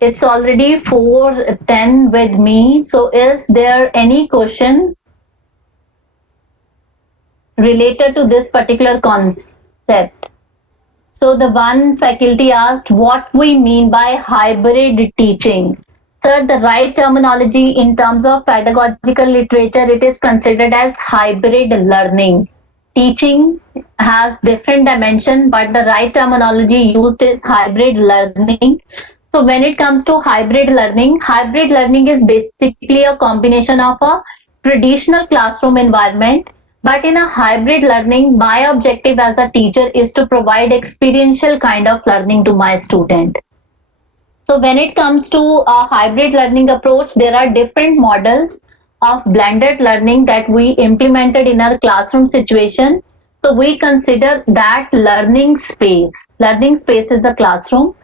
It's already 4:10 with me. So is there any question related to this particular concept? So the one faculty asked what we mean by hybrid teaching. Sir, the right terminology in terms of pedagogical literature, it is considered as hybrid learning. Teaching has different dimension, but the right terminology used is hybrid learning. So when it comes to hybrid learning is basically a combination of a traditional classroom environment, but in a hybrid learning, my objective as a teacher is to provide experiential kind of learning to my student. So when it comes to a hybrid learning approach, there are different models of blended learning that we implemented in our classroom situation. So we consider that learning space. Learning space is a classroom.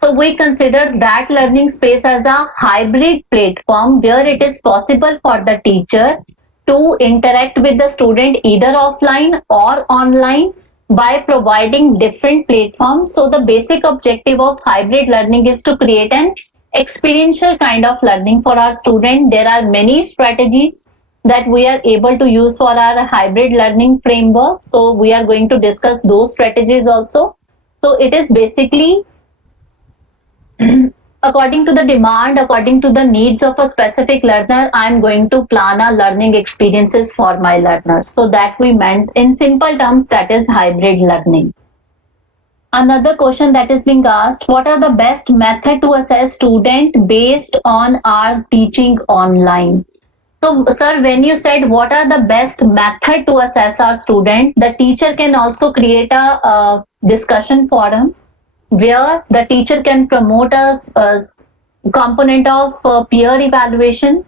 So we consider that learning space as a hybrid platform where it is possible for the teacher to interact with the student either offline or online by providing different platforms. So the basic objective of hybrid learning is to create an experiential kind of learning for our student. There are many strategies that we are able to use for our hybrid learning framework. So we are going to discuss those strategies also. So it is basically according to the demand, according to the needs of a specific learner, I'm going to plan a learning experiences for my learners. So that we meant in simple terms, that is hybrid learning. Another question that is being asked, what are the best method to assess student based on our teaching online? So, sir, when you said what are the best method to assess our student, the teacher can also create a discussion forum where the teacher can promote a component of peer evaluation.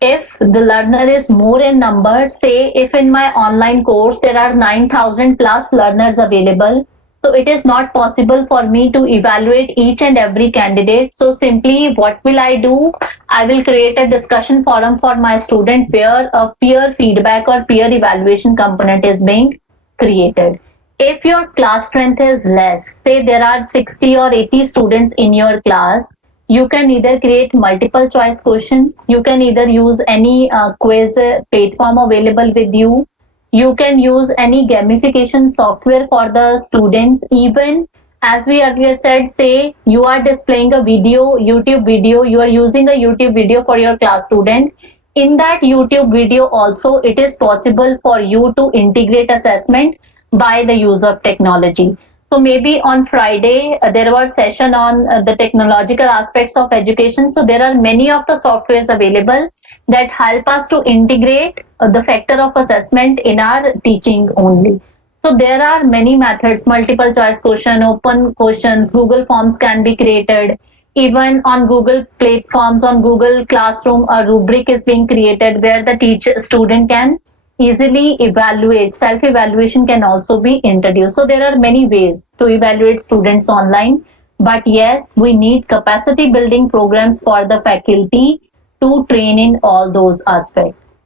If the learner is more in number, say if in my online course there are 9,000 plus learners available, so it is not possible for me to evaluate each and every candidate. So simply what will I do? I will create a discussion forum for my student where a peer feedback or peer evaluation component is being created. If your class strength is less, say there are 60 or 80 students in your class, you can either create multiple choice questions, you can either use any quiz platform available with you, you can use any gamification software for the students. Even as we earlier said, say you are displaying a video, YouTube video, you are using a YouTube video for your class student. In that YouTube video also, it is possible for you to integrate assessment by the use of technology. So maybe on Friday there was session on the technological aspects of education. So there are many of the softwares available that help us to integrate the factor of assessment in our teaching only. So there are many methods, multiple choice question, open questions, Google Forms can be created. Even on Google platforms, on Google Classroom, a rubric is being created where the teacher student can easily evaluate. Self evaluation can also be introduced. So there are many ways to evaluate students online. But yes, we need capacity building programs for the faculty to train in all those aspects.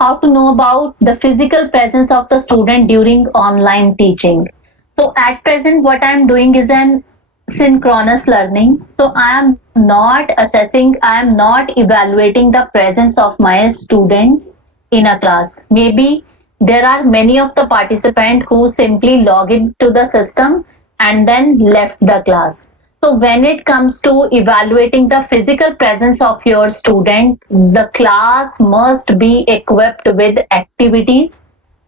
How to know about the physical presence of the student during online teaching? So at present, what I am doing is an synchronous learning. So I am not assessing, I am not evaluating the presence of my students in a class. Maybe there are many of the participants who simply log into the system and then left the class. So when it comes to evaluating the physical presence of your student, the class must be equipped with activities,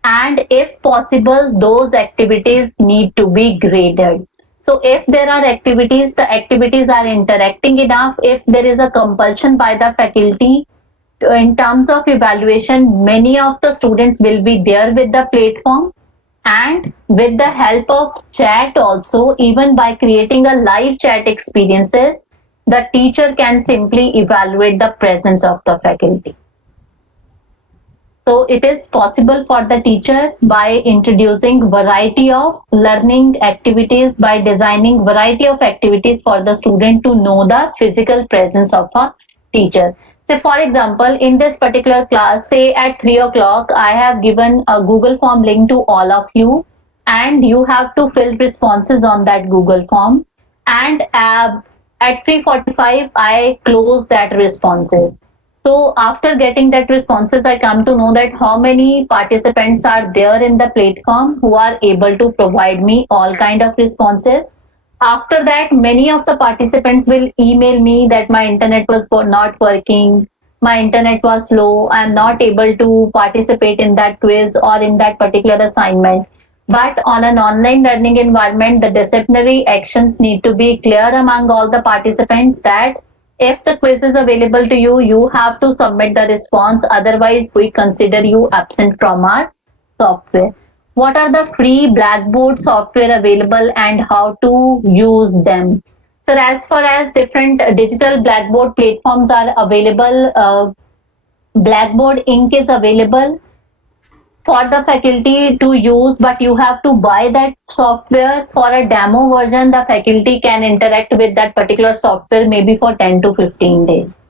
and if possible, those activities need to be graded. So if there are activities, the activities are interacting enough. If there is a compulsion by the faculty in terms of evaluation, many of the students will be there with the platform, and with the help of chat also, even by creating a live chat experiences, the teacher can simply evaluate the presence of the faculty. So it is possible for the teacher by introducing variety of learning activities, by designing variety of activities for the student to know the physical presence of a teacher. Say for example, in this particular class, say at 3 o'clock, I have given a Google form link to all of you, and you have to fill responses on that Google form. and at 3:45 I close that responses. So after getting that responses, I come to know that how many participants are there in the platform who are able to provide me all kind of responses. After that, many of the participants will email me that my internet was not working, my internet was slow, I am not able to participate in that quiz or in that particular assignment. But on an online learning environment, the disciplinary actions need to be clear among all the participants that if the quiz is available to you, you have to submit the response. Otherwise, we consider you absent from our software. What are the free Blackboard software available and how to use them? So, as far as different digital Blackboard platforms are available, Blackboard Inc. is available for the faculty to use, but you have to buy that software. For a demo version, the faculty can interact with that particular software maybe for 10 to 15 days.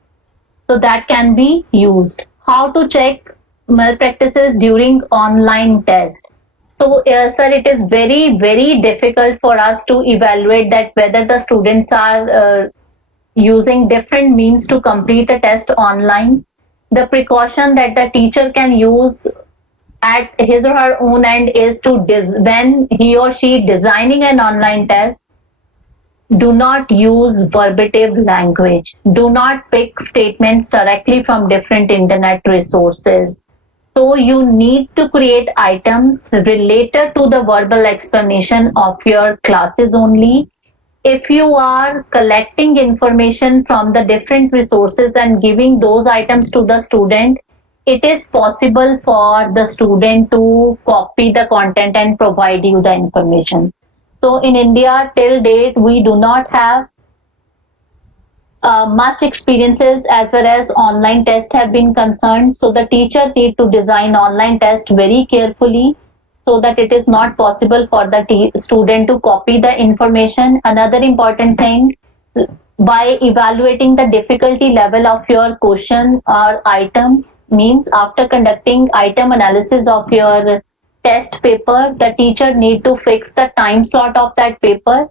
So that can be used. How to check malpractices during online test? So, sir, it is very, very difficult for us to evaluate that whether the students are using different means to complete a test online. The precaution that the teacher can use at his or her own end is to when he or she designing an online test, do not use verbatim language. Do not pick statements directly from different internet resources. So you need to create items related to the verbal explanation of your classes only. If you are collecting information from the different resources and giving those items to the student, it is possible for the student to copy the content and provide you the information. So in India, till date, we do not have much experiences as far as online tests have been concerned. So the teacher need to design online test very carefully so that it is not possible for the student to copy the information. Another important thing, by evaluating the difficulty level of your question or item, means after conducting item analysis of your test paper, the teacher need to fix the time slot of that paper.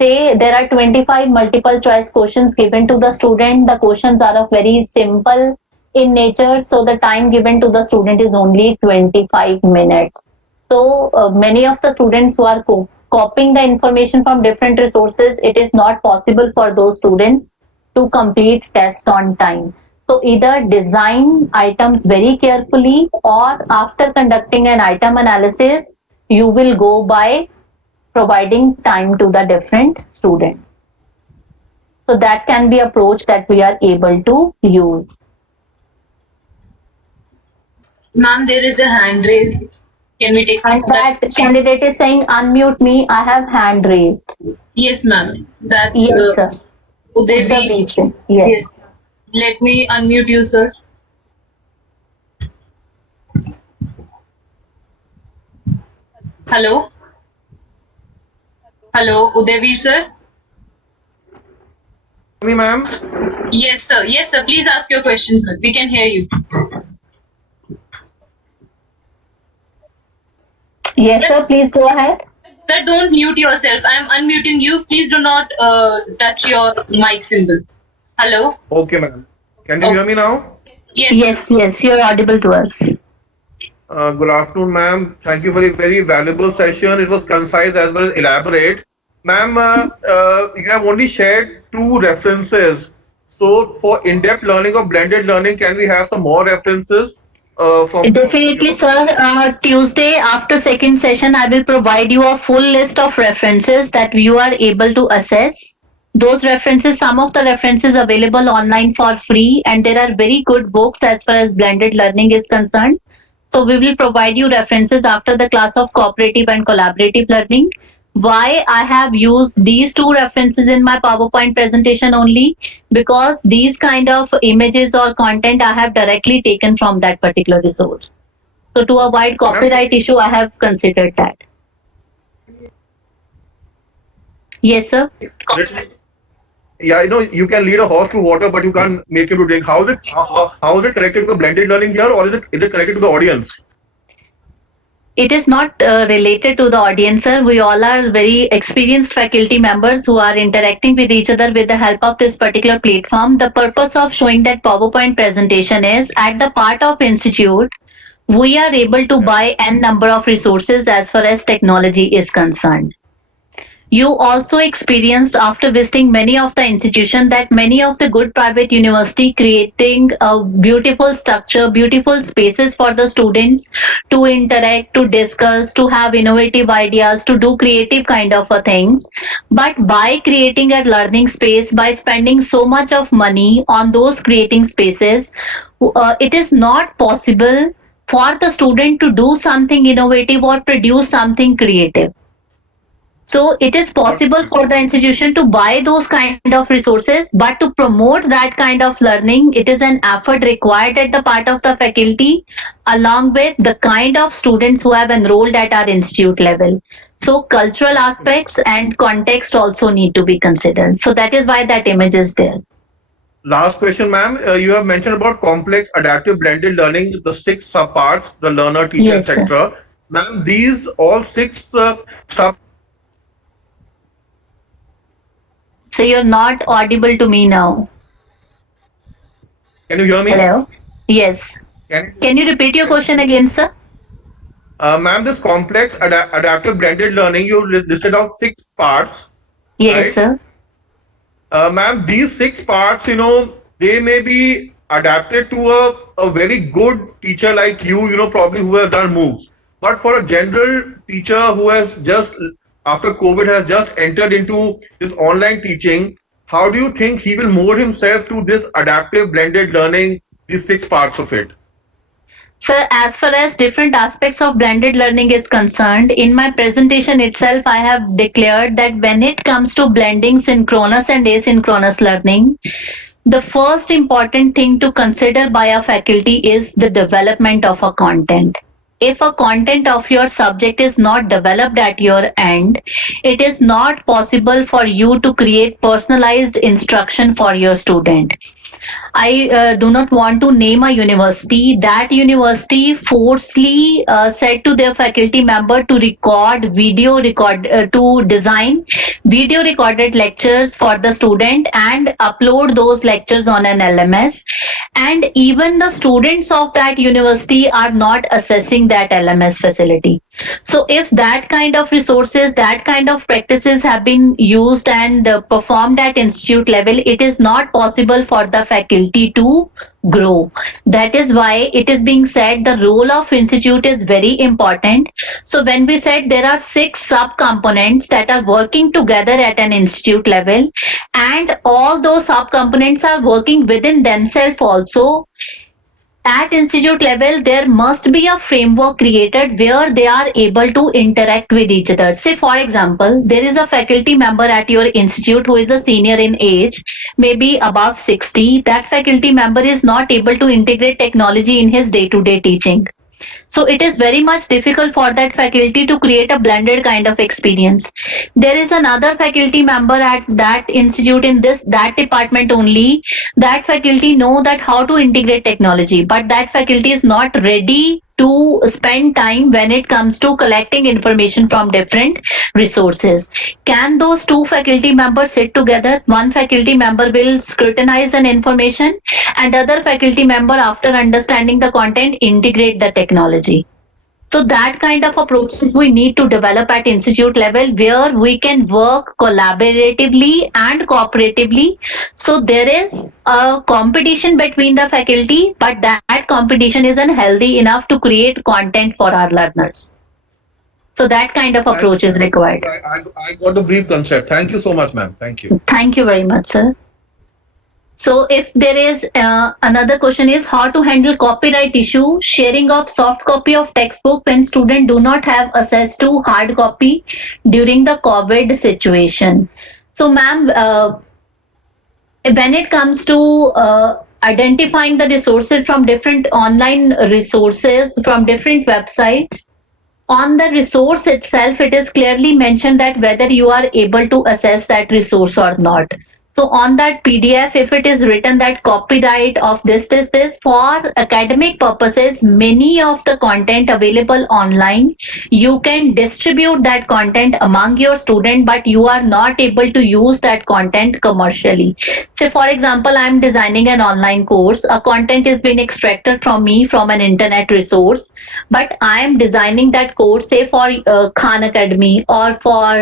Say there are 25 multiple choice questions given to the student. The questions are of very simple in nature, so the time given to the student is only 25 minutes. So many of the students who are copying the information from different resources, it is not possible for those students to complete test on time. So either design items very carefully, or after conducting an item analysis, you will go by providing time to the different students. So that can be approach that we are able to use. Ma'am, there is a hand raise. Can we take And that candidate is saying, unmute me, I have hand raised. Yes, ma'am. That's Yes, sir. Udevi. Yes. Let me unmute you, sir. Hello. Hello, Udevi, sir. Me, ma'am. Yes, sir. Yes, sir. Please ask your question, sir. We can hear you. Yes, sir. Please go ahead. Sir, don't mute yourself. I am unmuting you. Please do not touch your mic symbol. Hello. Okay, ma'am. Can you hear me now? Yes. Yes, you're audible to us. Good afternoon, ma'am. Thank you for a very valuable session. It was concise as well as elaborate. Ma'am, you have only shared 2 references. So for in-depth learning or blended learning, can we have some more references? Definitely, sir. Tuesday after second session, I will provide you a full list of references that you are able to assess. Those references, some of the references available online for free, and there are very good books as far as blended learning is concerned. So we will provide you references after the class of cooperative and collaborative learning. Why I have used these 2 references in my PowerPoint presentation only? Because these kind of images or content I have directly taken from that particular resource. So to avoid copyright issue, I have considered that. Yes, sir. Yeah, you can lead a horse to water, but you can't make him to drink. How is it connected to the blended learning here, or is it connected to the audience? it is not related to the audience, sir. We all are very experienced faculty members who are interacting with each other with the help of this particular platform. The purpose of showing that PowerPoint presentation is at the part of institute, we are able to buy n number of resources as far as technology is concerned. You also experienced after visiting many of the institutions that many of the good private university creating a beautiful structure, beautiful spaces for the students to interact, to discuss, to have innovative ideas, to do creative kind of a things. But by creating a learning space, by spending so much of money on those creating spaces, it is not possible for the student to do something innovative or produce something creative. So it is possible for the institution to buy those kind of resources, but to promote that kind of learning, it is an effort required at the part of the faculty, along with the kind of students who have enrolled at our institute level. So cultural aspects and context also need to be considered. So that is why that image is there. Last question, ma'am. You have mentioned about complex, adaptive, blended learning, the 6 subparts, the learner, teacher, Yes, sir. etc. Ma'am, these all 6 sub. So you're not audible to me now. Can you hear me? Hello? Yes. Can you repeat your question again, sir? Ma'am, this complex, adaptive, blended learning, you listed out 6 parts. Yes, Right. sir. Ma'am, these 6 parts, they may be adapted to a very good teacher like you, probably who has done MOOCs. But for a general teacher who has just, after COVID, has just entered into this online teaching, how do you think he will mold himself to this adaptive, blended learning, these 6 parts of it? Sir, as far as different aspects of blended learning is concerned, in my presentation itself, I have declared that when it comes to blending synchronous and asynchronous learning, the first important thing to consider by a faculty is the development of a content. If a content of your subject is not developed at your end, it is not possible for you to create personalized instruction for your student. I do not want to name a university. That university forcefully said to their faculty member to to design video recorded lectures for the student and upload those lectures on an LMS. And even the students of that university are not assessing that LMS facility. So if that kind of resources, that kind of practices have been used and performed at institute level, it is not possible for the faculty to grow. That is why it is being said the role of institute is very important. So when we said there are 6 sub components that are working together at an institute level, and all those sub components are working within themselves also, at institute level there must be a framework created where they are able to interact with each other. Say for example, there is a faculty member at your institute who is a senior in age, maybe above 60. That faculty member is not able to integrate technology in his day-to-day teaching. So it is very much difficult for that faculty to create a blended kind of experience. There is another faculty member at that institute in that department only. That faculty know that how to integrate technology, but that faculty is not ready to spend time when it comes to collecting information from different resources. Can those 2 faculty members sit together? One faculty member will scrutinize an information and other faculty member, after understanding the content, integrate the technology. So that kind of approaches we need to develop at institute level where we can work collaboratively and cooperatively. So there is a competition between the faculty, but that competition isn't healthy enough to create content for our learners. So that kind of approach is required. I got the brief concept. Thank you so much, ma'am. Thank you. Thank you very much, sir. So if there is another question is how to handle copyright issue, sharing of soft copy of textbook when students do not have access to hard copy during the COVID situation. So ma'am, when it comes to identifying the resources from different online resources, from different websites, on the resource itself, it is clearly mentioned that whether you are able to access that resource or not. So on that PDF, if it is written that copyright of this, for academic purposes, many of the content available online, you can distribute that content among your student, but you are not able to use that content commercially. So for example, I'm designing an online course. A content is being extracted from me from an internet resource, but I am designing that course, say for Khan Academy or for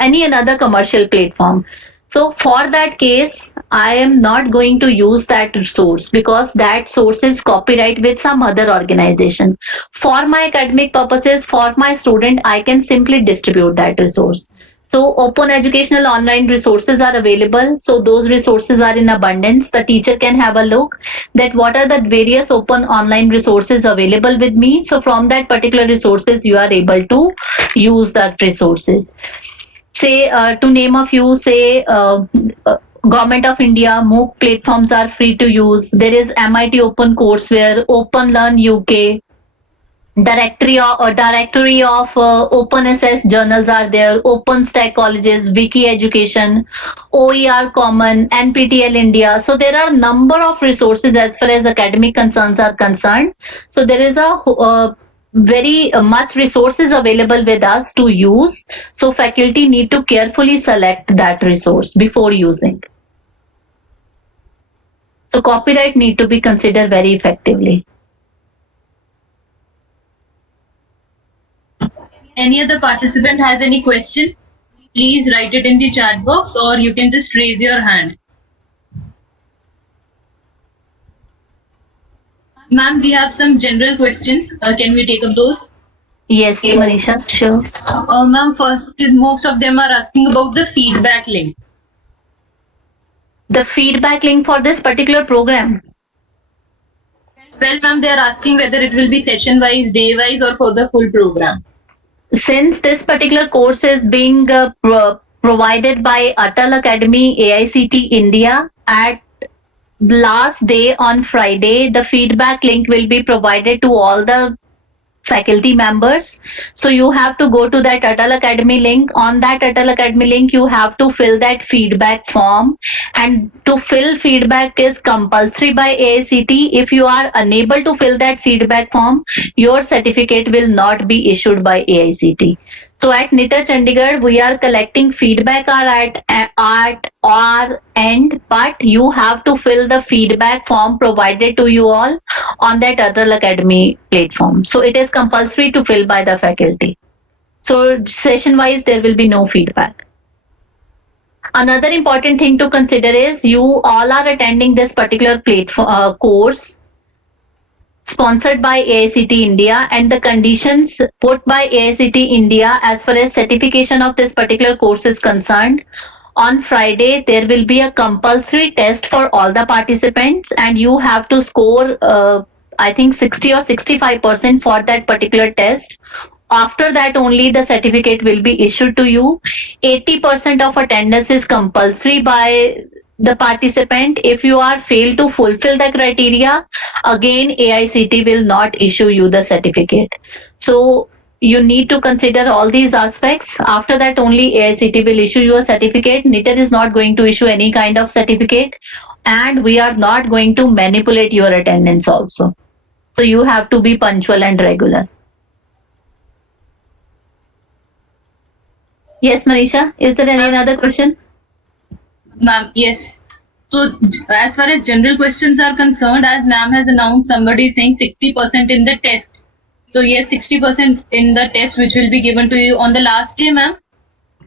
any another commercial platform. So for that case, I am not going to use that source because that source is copyright with some other organization. For my academic purposes, for my student, I can simply distribute that resource. So open educational online resources are available. So those resources are in abundance. The teacher can have a look that what are the various open online resources available with me. So from that particular resources, you are able to use that resources. Say to name a few, say Government of India MOOC platforms are free to use. There is MIT Open Courseware, Open Learn UK, directory of OpenSS journals are there, OpenStack colleges, Wiki Education, OER Common, NPTEL India. So there are number of resources as far as academic concerns are concerned. So there is a very much resources available with us to use. So faculty need to carefully select that resource before using. So copyright need to be considered very effectively. Any other participant has any question? Please write it in the chat box or you can just raise your hand. Ma'am, we have some general questions. Can we take up those? Yes, Manisha, sure. Ma'am, first, most of them are asking about the feedback link. The feedback link for this particular program. Well, ma'am, they are asking whether it will be session-wise, day-wise, or for the full program. Since this particular course is being provided by Atal Academy AICT India, at the last day on Friday, the feedback link will be provided to all the faculty members. So you have to go to that Atal Academy link. On that Atal Academy link, you have to fill that feedback form. And to fill feedback is compulsory by AICT. If you are unable to fill that feedback form, your certificate will not be issued by AICT. So at NITR Chandigarh, we are collecting feedback at our end, but you have to fill the feedback form provided to you all on that Atal Academy platform. So it is compulsory to fill by the faculty. So session wise, there will be no feedback. Another important thing to consider is you all are attending this particular platform course sponsored by AICT India, and the conditions put by AICT India as far as certification of this particular course is concerned. On Friday, there will be a compulsory test for all the participants, and you have to score, I think, 60 or 65% for that particular test. After that, only the certificate will be issued to you. 80% of attendance is compulsory by the participant. If you are failed to fulfill the criteria, again AICT will not issue you the certificate. So you need to consider all these aspects. After that, only AICT will issue you a certificate. NITR is not going to issue any kind of certificate, and we are not going to manipulate your attendance also. So you have to be punctual and regular. Yes, Manisha, is there any other question? Ma'am, yes. So as far as general questions are concerned, as ma'am has announced, somebody is saying 60% in the test. So yes, 60% in the test which will be given to you on the last day, ma'am.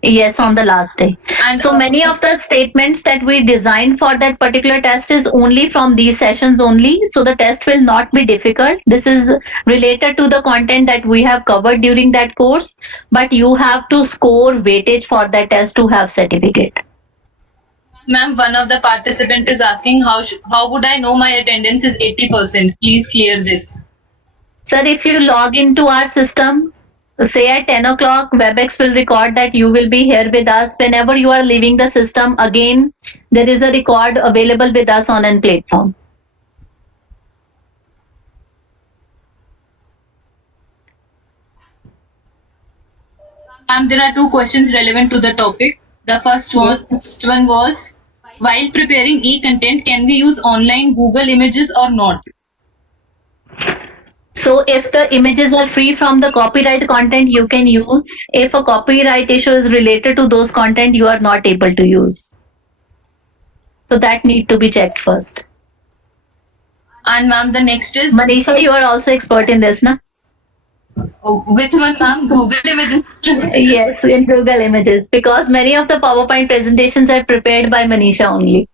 Yes, on the last day. And So many of the statements that we designed for that particular test is only from these sessions only. So the test will not be difficult. This is related to the content that we have covered during that course, but you have to score weightage for that test to have certificate. Ma'am, one of the participant is asking how would I know my attendance is 80%? Please clear this. Sir, if you log into our system, say at 10 o'clock, WebEx will record that you will be here with us. Whenever you are leaving the system, again, there is a record available with us on a platform. Ma'am, there are two questions relevant to the topic. The first one was while preparing e-content, can we use online Google images or not? So if the images are free from the copyright content, you can use. If a copyright issue is related to those content, you are not able to use. So that need to be checked first. And ma'am, the next is Manisha, you are also expert in this, na? which one, ma'am? Google images. Yes, in Google Images, because many of the PowerPoint presentations are prepared by Manisha only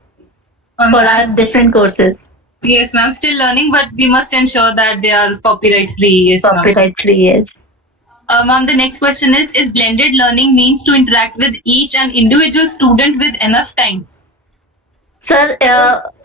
for our different courses. Yes, ma'am. Still learning, but we must ensure that they are copyright free. Yes, ma'am. Copyright free, yes. Ma'am, the next question is blended learning means to interact with each and individual student with enough time? Sir,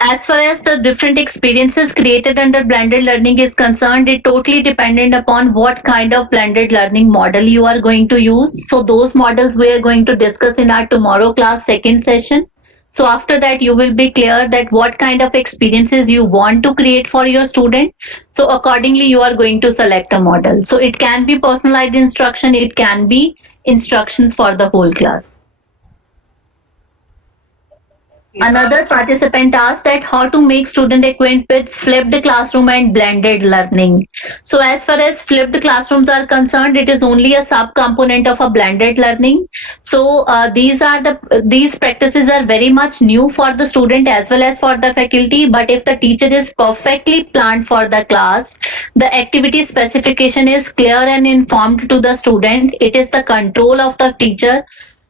as far as the different experiences created under blended learning is concerned, it totally dependent upon what kind of blended learning model you are going to use. So those models we are going to discuss in our tomorrow class second session. So after that, you will be clear that what kind of experiences you want to create for your student. So accordingly, you are going to select a model. So it can be personalized instruction, it can be instructions for the whole class. Another participant asked that how to make student acquaint with flipped classroom and blended learning. So as far as flipped classrooms are concerned, it is only a sub component of a blended learning. So these practices are very much new for the student as well as for the faculty. But if the teacher is perfectly planned for the class, the activity specification is clear and informed to the student. It is the control of the teacher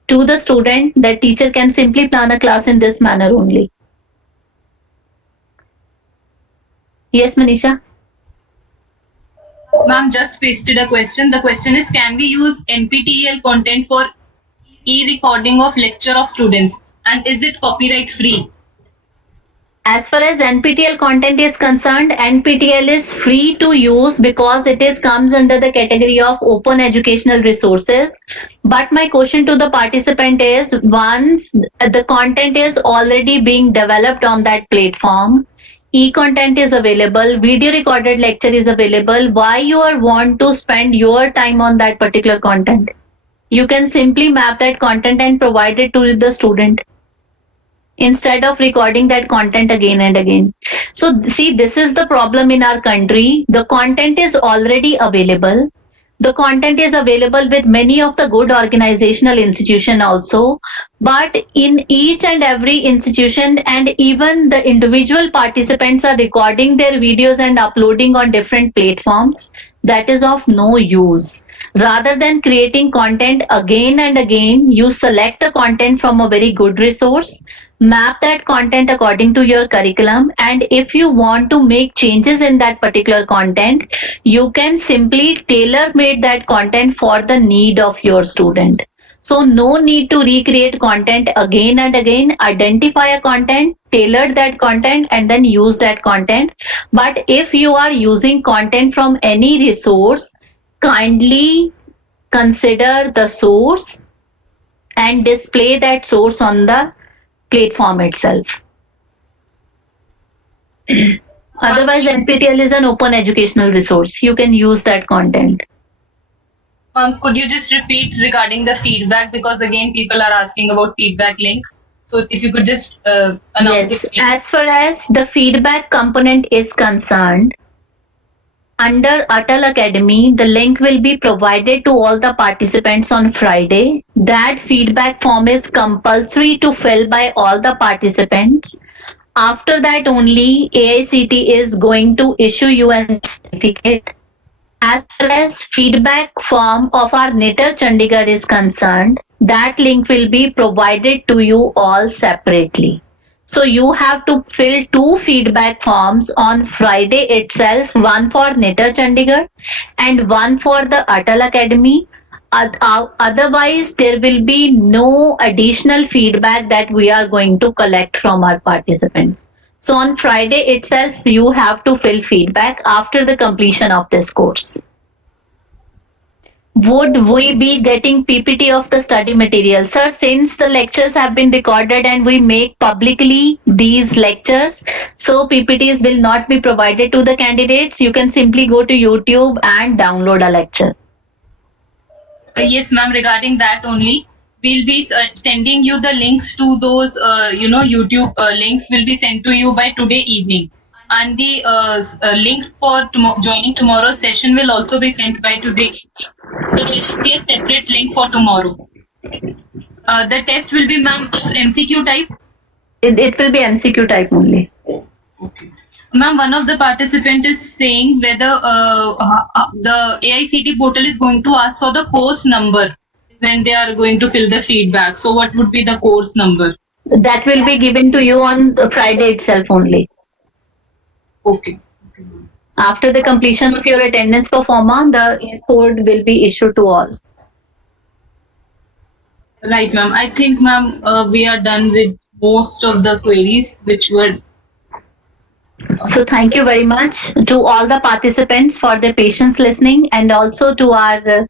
to the student that teacher can simply plan a class in this manner only. Yes, Manisha? Ma'am, just pasted a question. The question is, can we use NPTEL content for e-recording of lecture of students? And is it copyright free? As far as NPTEL content is concerned, NPTEL is free to use because it is comes under the category of open educational resources. But my question to the participant is, once the content is already being developed on that platform, e-content is available, video recorded lecture is available, why you are want to spend your time on that particular content? You can simply map that content and provide it to the student instead of recording that content again and again. So see, this is the problem in our country. The content is already available. The content is available with many of the good organizational institution also, but in each and every institution and even the individual participants are recording their videos and uploading on different platforms. That is of no use. Rather than creating content again and again, you select the content from a very good resource, map that content according to your curriculum, and if you want to make changes in that particular content, you can simply tailor make that content for the need of your student. So no need to recreate content again and again. Identify a content, tailor that content, and then use that content. But if you are using content from any resource, kindly consider the source and display that source on the platform itself. Otherwise, NPTEL is an open educational resource. You can use that content. Could you just repeat regarding the feedback, because again people are asking about feedback link. So if you could just announce Yes, it. as far as the feedback component is concerned, under Atal Academy, the link will be provided to all the participants on Friday. That feedback form is compulsory to fill by all the participants. After that only, AICT is going to issue you a certificate. As far as feedback form of our NITR Chandigarh is concerned, that link will be provided to you all separately. So you have to fill 2 feedback forms on Friday itself, one for NITR Chandigarh and one for the Atal Academy. Otherwise, there will be no additional feedback that we are going to collect from our participants. So on Friday itself, you have to fill feedback after the completion of this course. Would we be getting PPT of the study material? Sir, since the lectures have been recorded and we make publicly these lectures, so PPTs will not be provided to the candidates. You can simply go to YouTube and download a lecture. Yes, ma'am. Regarding that only, we'll be sending you the links to those YouTube links will be sent to you by today evening, and the link for joining tomorrow's session will also be sent by today evening. So there will be a separate link for tomorrow. The test will be, ma'am, of MCQ type. It will be MCQ type only. Okay. Ma'am, one of the participant is saying whether the AICT portal is going to ask for the course number when they are going to fill the feedback. So what would be the course number? That will be given to you on the Friday itself only. Okay. After the completion of your attendance performa, the code will be issued to all. Right, ma'am. I think, ma'am, we are done with most of the queries which were. So thank you very much to all the participants for their patience listening, and also to our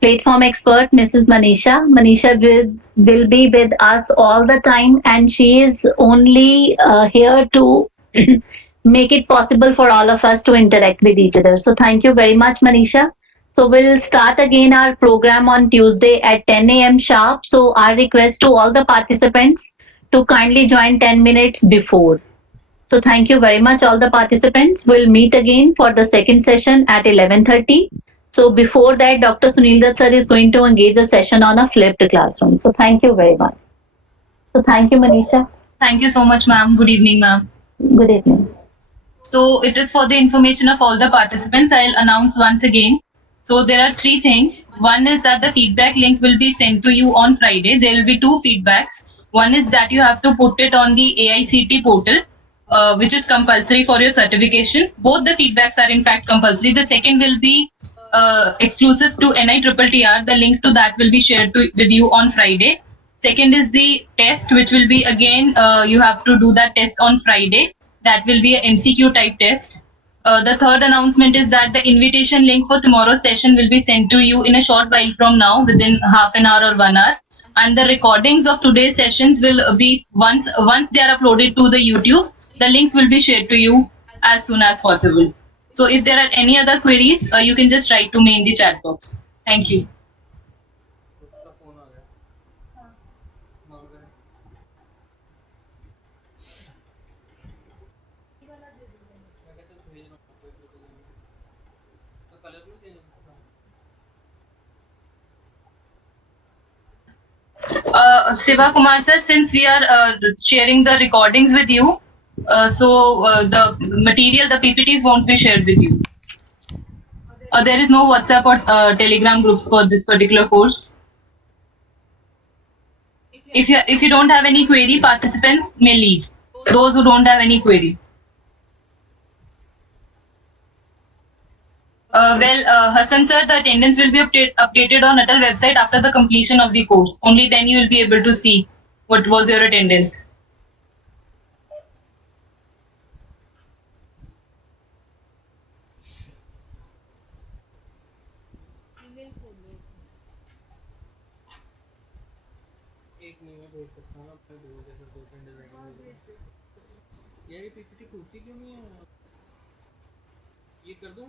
platform expert, Mrs. Manisha. Manisha will be with us all the time, and she is only here to make it possible for all of us to interact with each other. So thank you very much, Manisha. So we'll start again our program on Tuesday at 10 a.m. sharp. So our request to all the participants to kindly join 10 minutes before. So thank you very much, all the participants. We'll meet again for the second session at 11:30. So before that, Dr. Sunil Dutt sir is going to engage a session on a flipped classroom. So thank you very much. So thank you, Manisha. Thank you so much, ma'am. Good evening, ma'am. Good evening. So it is for the information of all the participants. I'll announce once again. So there are three things. One is that the feedback link will be sent to you on Friday. There will be two feedbacks. One is that you have to put it on the AICT portal, which is compulsory for your certification. Both the feedbacks are in fact compulsory. The second will be exclusive to NITTTR. The link to that will be shared with you on Friday. Second is the test, which will be again, you have to do that test on Friday. That will be a MCQ type test. The third announcement is that the invitation link for tomorrow's session will be sent to you in a short while from now, within half an hour or 1 hour. And the recordings of today's sessions will be once they are uploaded to the YouTube, the links will be shared to you as soon as possible. So if there are any other queries, you can just write to me in the chat box. Thank you. Siva Kumar sir, since we are sharing the recordings with you, the material, the PPTs won't be shared with you. There is no WhatsApp or Telegram groups for this particular course. If you don't have any query, participants may leave. Those who don't have any query. Hassan sir, the attendance will be updated on Atal website after the completion of the course. Only then you will be able to see what was your attendance. ये PPT खुलती क्यों नहीं है ये कर दूं